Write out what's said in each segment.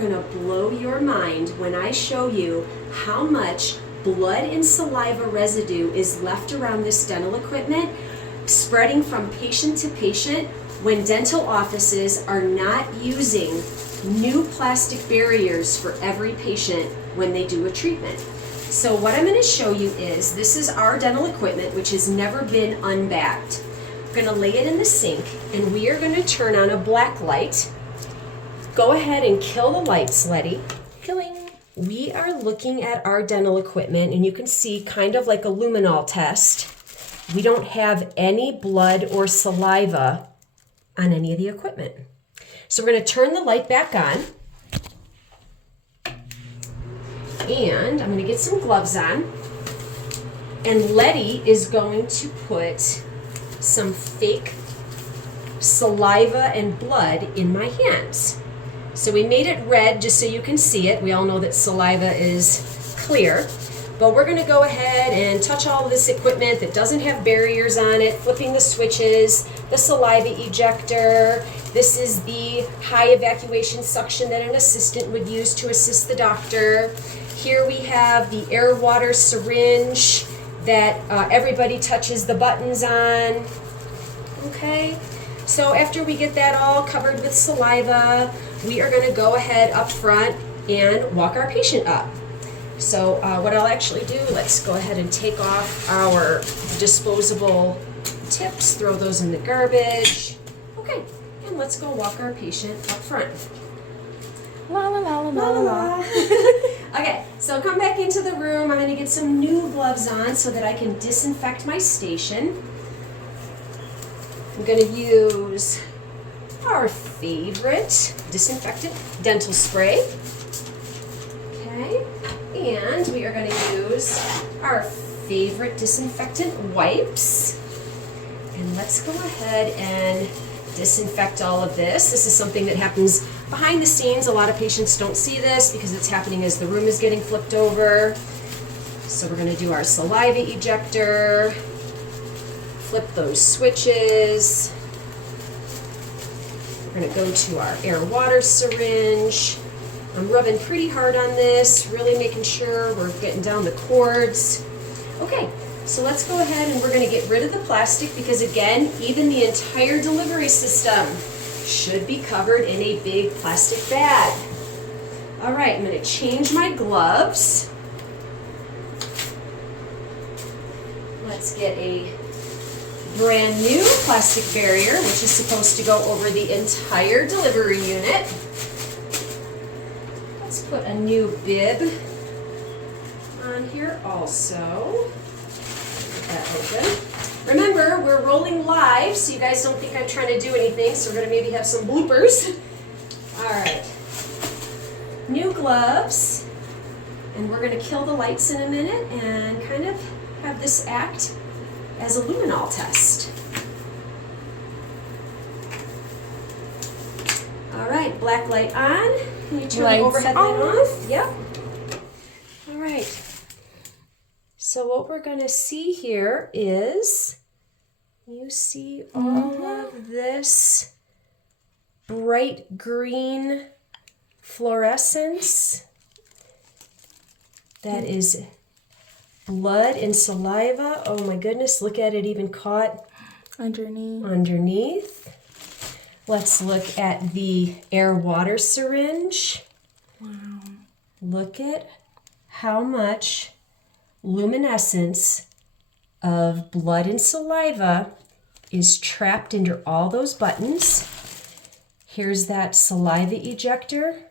going to blow your mind when I show you how much blood and saliva residue is left around this dental equipment, spreading from patient to patient when dental offices are not using new plastic barriers for every patient when they do a treatment. So what I'm going to show you is, this is our dental equipment which has never been unbagged. I'm going to lay it in the sink and we are going to turn on a black light. Go ahead and kill the lights, Letty. Killing. We are looking at our dental equipment and you can see kind of like a luminol test. We don't have any blood or saliva on any of the equipment. So we're going to turn the light back on. And I'm going to get some gloves on. And Letty is going to put some fake saliva and blood in my hands. So we made it red just so you can see it. We all know that saliva is clear. But we're going to go ahead and touch all of this equipment that doesn't have barriers on it, flipping the switches, the saliva ejector. This is the high evacuation suction that an assistant would use to assist the doctor. Here we have the air water syringe that everybody touches the buttons on. Okay, so after we get that all covered with saliva, we are going to go ahead up front and walk our patient up. So what I'll actually do, let's go ahead and take off our disposable tips, throw those in the garbage. Okay, and let's go walk our patient up front. La la la la la la la. Okay, so come back into the room. I'm going to get some new gloves on so that I can disinfect my station. I'm going to use our favorite disinfectant dental spray. Okay, and we are going to use our favorite disinfectant wipes. And let's go ahead and disinfect all of this. This is something that happens behind the scenes. A lot of patients don't see this because it's happening as the room is getting flipped over. So we're going to do our saliva ejector, flip those switches. We're going to go to our air water syringe. I'm rubbing pretty hard on this, really making sure we're getting down the cords. Okay, so let's go ahead and we're going to get rid of the plastic because, again, even the entire delivery system should be covered in a big plastic bag. All right, I'm going to change my gloves. Let's get a brand new plastic barrier, which is supposed to go over the entire delivery unit. Let's put a new bib on here also. Get that open. Remember, we're rolling live, so you guys don't think I'm trying to do anything, so we're going to maybe have some bloopers. All right. New gloves. And we're going to kill the lights in a minute and kind of have this act as a luminol test. All right, black light on. Can you turn the overhead light off? Yep. All right. So what we're going to see here is, you see all of this bright green fluorescence. That is blood and saliva. Oh my goodness, look at it, even caught underneath. Let's look at the air water syringe. Wow. Look at how much luminescence of blood and saliva is trapped under all those buttons. Here's that saliva ejector.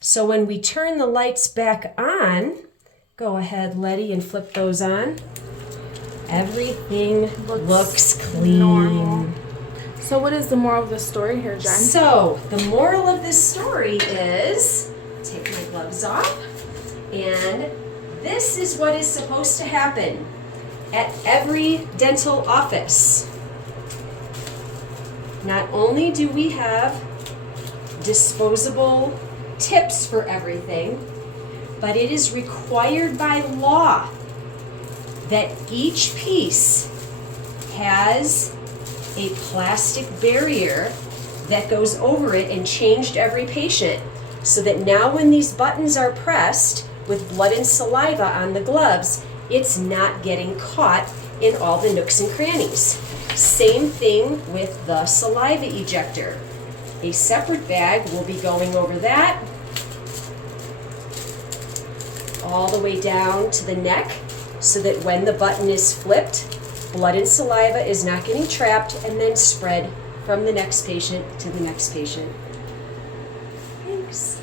So when we turn the lights back on, go ahead, Letty, and flip those on. Everything looks clean. Normal. So what is the moral of the story here, Jen? So the moral of this story is, take my gloves off, and this is what is supposed to happen at every dental office. Not only do we have disposable tips for everything, but it is required by law that each piece has a plastic barrier that goes over it and changed every patient, so that now when these buttons are pressed with blood and saliva on the gloves, it's not getting caught in all the nooks and crannies. Same thing with the saliva ejector. A separate bag will be going over that, all the way down to the neck, so that when the button is flipped, blood and saliva is not getting trapped and then spread from the next patient to the next patient. Thanks.